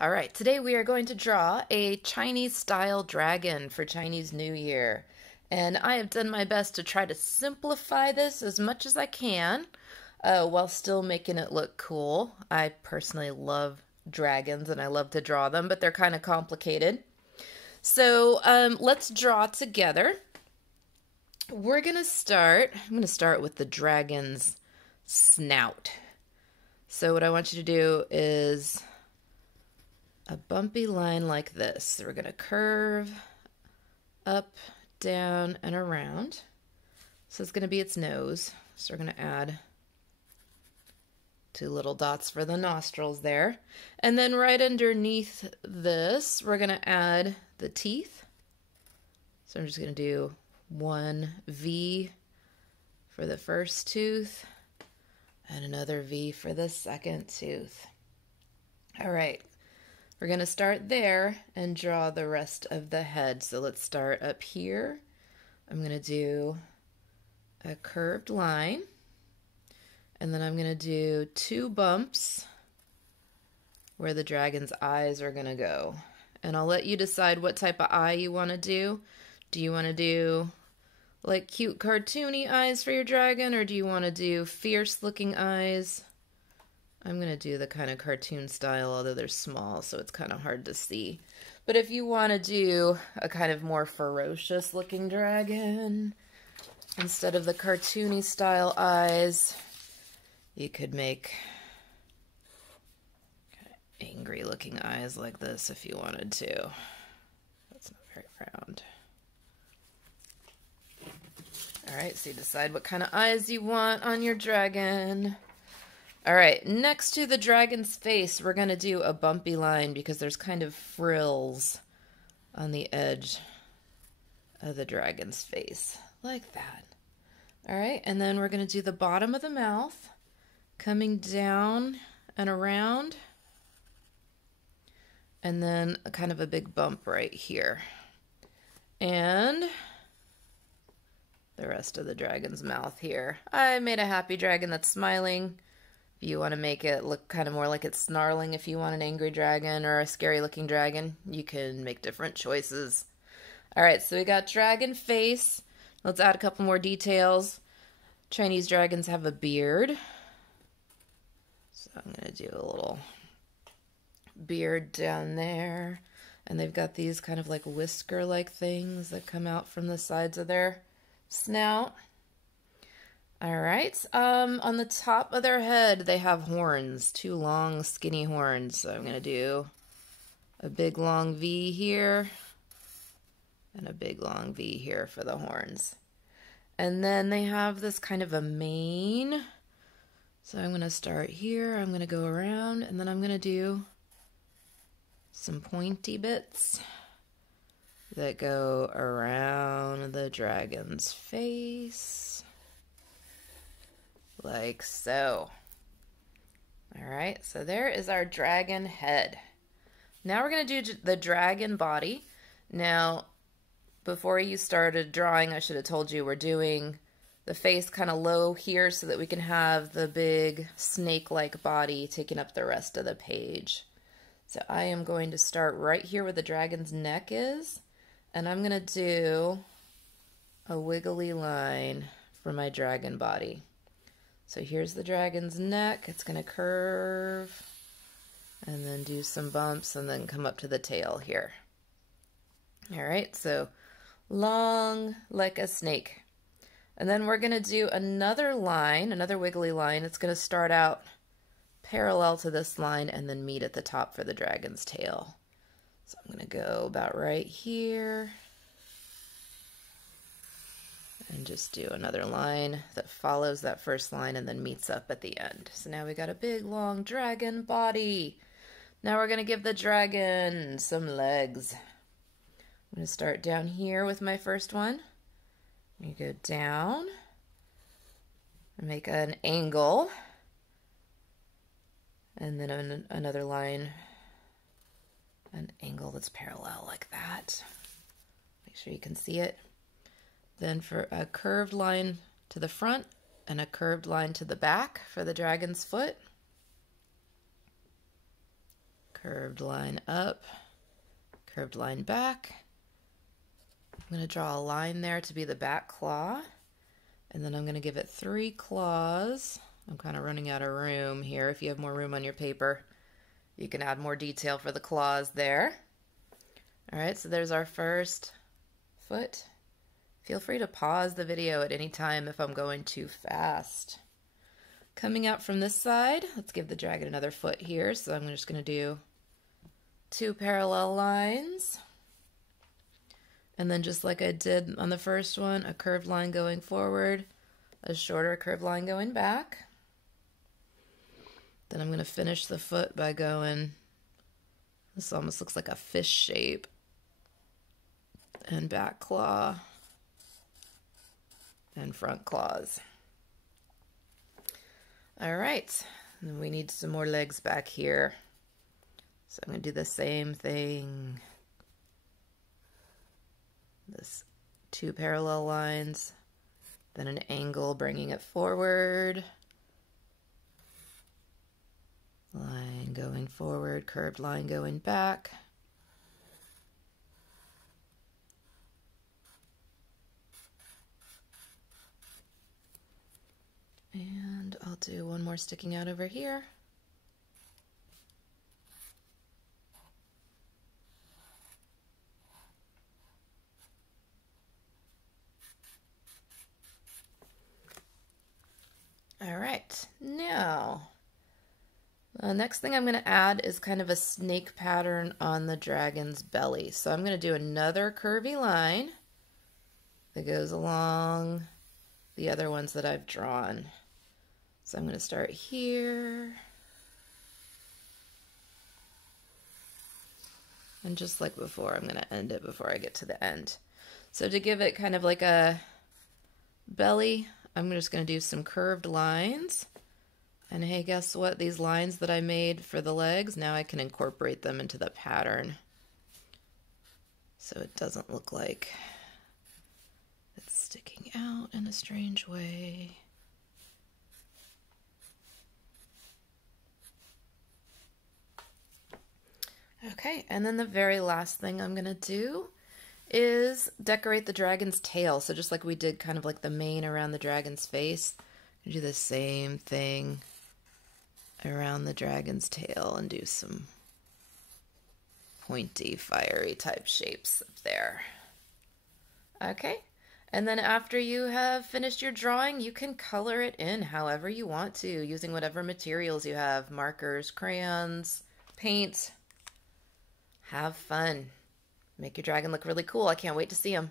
All right, today we are going to draw a Chinese style dragon for Chinese New Year. And I have done my best to try to simplify this as much as I can while still making it look cool. I personally love dragons and I love to draw them, but they're kind of complicated. So let's draw together. I'm going to start with the dragon's snout. So what I want you to do is a bumpy line like this. So we're going to curve up, down, and around. So it's going to be its nose. So we're going to add 2 little dots for the nostrils there. And then right underneath this, we're going to add the teeth. So I'm just going to do 1 V for the first tooth and another V for the second tooth. All right. We're going to start there and draw the rest of the head. So let's start up here. I'm going to do a curved line. And then I'm going to do 2 bumps where the dragon's eyes are going to go. And I'll let you decide what type of eye you want to do. Do you want to do like cute cartoony eyes for your dragon, or do you want to do fierce looking eyes? I'm going to do the kind of cartoon style, although they're small, so it's kind of hard to see. But if you want to do a kind of more ferocious looking dragon, instead of the cartoony style eyes, you could make kind of angry looking eyes like this if you wanted to. That's not very round. All right, so you decide what kind of eyes you want on your dragon. All right, next to the dragon's face, we're going to do a bumpy line because there's kind of frills on the edge of the dragon's face, like that. All right, and then we're going to do the bottom of the mouth, coming down and around, and then a kind of a big bump right here. And the rest of the dragon's mouth here. I made a happy dragon that's smiling. If you want to make it look kind of more like it's snarling, if you want an angry dragon or a scary looking dragon, you can make different choices. All right, so we got dragon face. Let's add a couple more details. Chinese dragons have a beard. So I'm going to do a little beard down there. And they've got these kind of like whisker-like things that come out from the sides of their snout. All right, on the top of their head, they have horns, 2 long, skinny horns. So I'm going to do a big, long V here and a big, long V here for the horns. And then they have this kind of a mane. So I'm going to start here, I'm going to go around, and then I'm going to do some pointy bits that go around the dragon's face, like so. All right, so there is our dragon head. Now we're going to do the dragon body. Now, before you started drawing, I should have told you we're doing the face kind of low here so that we can have the big snake-like body taking up the rest of the page. So I am going to start right here where the dragon's neck is, and I'm going to do a wiggly line for my dragon body. So here's the dragon's neck. It's going to curve and then do some bumps and then come up to the tail here. All right, so long like a snake. And then we're going to do another line, another wiggly line. It's going to start out parallel to this line and then meet at the top for the dragon's tail. So I'm going to go about right here and just do another line that follows that first line and then meets up at the end. So now we got a big long dragon body. Now we're going to give the dragon some legs. I'm going to start down here with my first one. You go down and make an angle, and then another line, an angle that's parallel like that. Make sure you can see it. Then for a curved line to the front and a curved line to the back for the dragon's foot. Curved line up, curved line back. I'm going to draw a line there to be the back claw, and then I'm going to give it 3 claws. I'm kind of running out of room here. If you have more room on your paper, you can add more detail for the claws there. All right, so there's our first foot. Feel free to pause the video at any time if I'm going too fast. Coming out from this side, let's give the dragon another foot here. So I'm just going to do 2 parallel lines. And then just like I did on the first one, a curved line going forward, a shorter curved line going back. Then I'm going to finish the foot by going, this almost looks like a fish shape, and back claw and front claws. All right, and we need some more legs back here. So I'm going to do the same thing. This 2 parallel lines, then an angle bringing it forward. Line going forward, curved line going back. And I'll do one more sticking out over here. All right, now the next thing I'm going to add is kind of a snake pattern on the dragon's belly. So I'm going to do another curvy line that goes along the other ones that I've drawn. So I'm going to start here. And just like before, I'm going to end it before I get to the end. So to give it kind of like a belly, I'm just going to do some curved lines. And hey, guess what? These lines that I made for the legs, now I can incorporate them into the pattern. So it doesn't look like it's sticking out in a strange way. Okay, and then the very last thing I'm going to do is decorate the dragon's tail. So just like we did kind of like the mane around the dragon's face, I'm going to do the same thing around the dragon's tail and do some pointy, fiery type shapes up there. Okay, and then after you have finished your drawing, you can color it in however you want to, using whatever materials you have, markers, crayons, paint. Have fun. Make your dragon look really cool. I can't wait to see him.